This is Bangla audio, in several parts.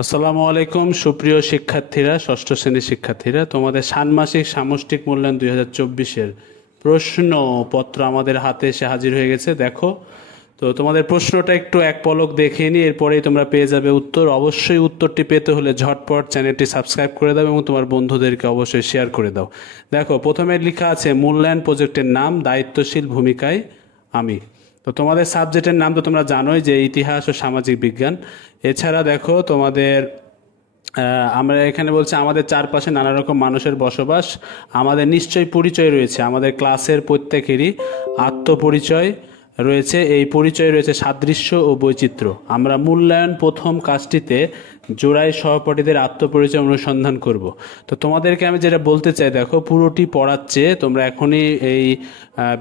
আসসালামু আলাইকুম সুপ্রিয় শিক্ষার্থীরা, ষষ্ঠ শ্রেণীর শিক্ষার্থীরা। তোমাদের ষান্মাসিক সামষ্টিক মূল্যায়ন 2024-এর প্রশ্নপত্র আমাদের হাতে এসে হাজির হয়ে গেছে। দেখো, তো তোমাদের প্রশ্নটা একটু এক পলক দেখে নিই, এরপরেই তোমরা পেয়ে যাবে উত্তর। অবশ্যই উত্তরটি পেতে হলে ঝটপট চ্যানেলটি সাবস্ক্রাইব করে দাও এবং তোমার বন্ধুদেরকে অবশ্যই শেয়ার করে দাও। দেখো, প্রথমে লেখা আছে মূল্যায়ন প্রজেক্টের নাম, দায়িত্বশীল ভূমিকায় আমি। তো তোমাদের সাবজেক্টের নাম তো তোমরা জানোই যে ইতিহাস ও সামাজিক বিজ্ঞান। এছাড়া দেখো তোমাদের আমরা এখানে বলছি আমাদের চারপাশে নানা রকম মানুষের বসবাস। আমাদের নিশ্চয়ই পরিচয় রয়েছে, আমাদের ক্লাসের প্রত্যেকেরই আত্মপরিচয় রয়েছে। এই পরিচয় রয়েছে সাদৃশ্য ও বৈচিত্র্য। আমরা মূল্যায়ন প্রথম কাজটিতে জোড়াই সহপাঠীদের আত্মপরিচয় অনুসন্ধান করব। তো তোমাদেরকে আমি যেটা বলতে চাই, দেখো পুরোটি পড়ার চেয়ে তোমরা এখনই এই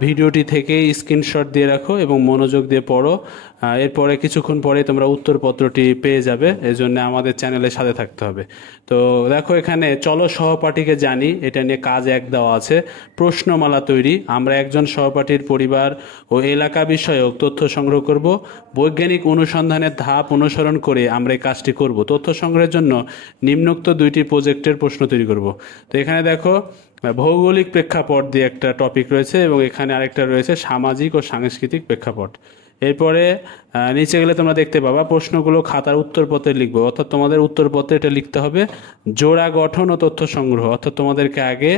ভিডিওটি থেকেই স্ক্রিনশট দিয়ে রাখো এবং মনোযোগ দিয়ে পড়ো। এরপরে কিছুক্ষণ পরে তোমরা উত্তরপত্রটি পেয়ে যাবে, এজন্য আমাদের চ্যানেলের সাথে থাকতে হবে। তো দেখো, এখানে চলো সহপাঠীকে জানি, এটা নিয়ে কাজ এক দেওয়া আছে। প্রশ্নমালা তৈরি। আমরা একজন সহপাঠীর পরিবার ও এলাকা বিষয়ক তথ্য সংগ্রহ করব। বৈজ্ঞানিক অনুসন্ধানের ধাপ অনুসরণ করে আমরা এই কাজটি করব। তথ্য সংগ্রহের জন্য নিম্নোক্ত দুইটি প্রজেক্টের প্রশ্ন তৈরি করব। তো এখানে দেখো, ভৌগোলিক প্রেক্ষাপট দিয়ে একটা টপিক রয়েছে এবং এখানে আরেকটা রয়েছে সামাজিক ও সাংস্কৃতিক প্রেক্ষাপট। এরপরে নিচে গেলে তোমরা দেখতে পাবা প্রশ্নগুলো খাতার উত্তরপত্রে লিখবো, অর্থাৎ তোমাদের উত্তরপত্রে এটা লিখতে হবে জোড়া গঠন ও তথ্য সংগ্রহ। অর্থাৎ তোমাদেরকে আগে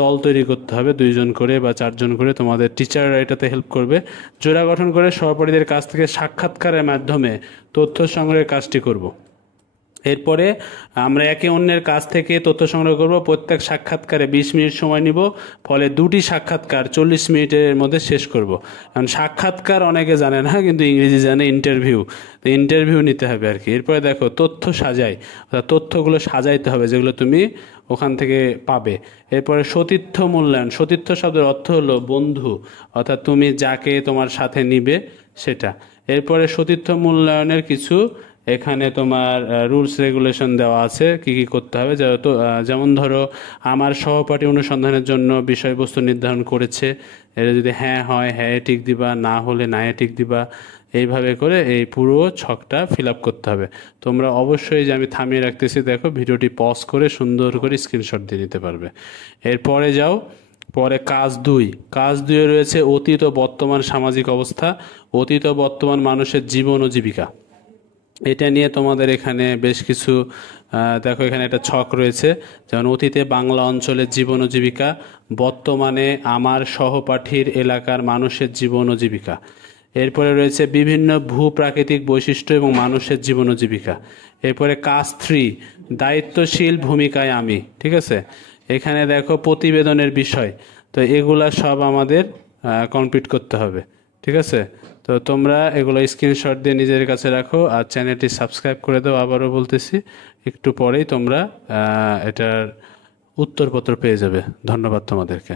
দল তৈরি করতে হবে, 2জন করে বা 4জন করে, তোমাদের টিচাররা এটাতে হেল্প করবে। জোড়া গঠন করে সহপাঠীদের কাছ থেকে সাক্ষাৎকারের মাধ্যমে তথ্য সংগ্রহের কাজটি করব। এরপরে আমরা একে অন্যের কাছ থেকে তথ্য সংগ্রহ করব। প্রত্যেক সাক্ষাৎকারে 20 মিনিট সময় নিব, ফলে দুটি সাক্ষাৎকার 40 মিনিটের মধ্যে শেষ করব। কারণ সাক্ষাৎকার অনেকে জানে না, কিন্তু ইংরেজি জানে ইন্টারভিউ, তো ইন্টারভিউ নিতে হবে আর কি। এরপরে দেখো তথ্য সাজাই, অর্থাৎ তথ্যগুলো সাজাইতে হবে যেগুলো তুমি ওখান থেকে পাবে। এরপরে সতীর্থ মূল্যায়ন। সতীর্থ শব্দের অর্থ হলো বন্ধু, অর্থাৎ তুমি যাকে তোমার সাথে নিবে সেটা। এরপরে সতীর্থ মূল্যায়নের কিছু এখানে তোমার রুলস রেগুলেশন দেওয়া আছে কি কি করতে হবে। যেমন ধরো, আমার সহপাঠী অনুসন্ধানের জন্য বিষয়বস্তু নির্ধারণ করেছে, এটা যদি হ্যাঁ হয় হ্যাঁ টিক দিবা, না হলে না টিক দিবা। এইভাবে করে এই পুরো ছকটা ফিল আপ করতে হবে। তোমরা অবশ্যই, যে আমি থামিয়ে রাখতেছি, দেখো ভিডিওটি পজ করে সুন্দর করে স্ক্রিনশট দিয়ে দিতে পারবে। এরপরে যাও, পরে কাজ 2। কাজ 2-এ রয়েছে অতীত ও বর্তমান সামাজিক অবস্থা, অতীত ও বর্তমান মানুষের জীবন ও জীবিকা। এটা নিয়ে তোমাদের এখানে বেশ কিছু দেখো, এখানে একটা ছক রয়েছে, যেমন অতীতে বাংলা অঞ্চলের জীবন ও জীবিকা, বর্তমানে আমার সহপাঠীর এলাকার মানুষের জীবন ও জীবিকা। এরপরে রয়েছে বিভিন্ন ভূপ্রাকৃতিক বৈশিষ্ট্য এবং মানুষের জীবন ও জীবিকা। এরপরে কাজ 3, দায়িত্বশীল ভূমিকায় আমি। ঠিক আছে, এখানে দেখো প্রতিবেদনের বিষয়। তো এগুলা সব আমাদের কমপ্লিট করতে হবে। ঠিক আছে, তো তোমরা এগুলো স্ক্রিনশট দিয়ে নিজের কাছে রাখো আর চ্যানেলটি সাবস্ক্রাইব করে দাও। আবারও বলতেছি, একটু পরেই তোমরা এটার উত্তরপত্র পেয়ে যাবে। ধন্যবাদ তোমাদেরকে।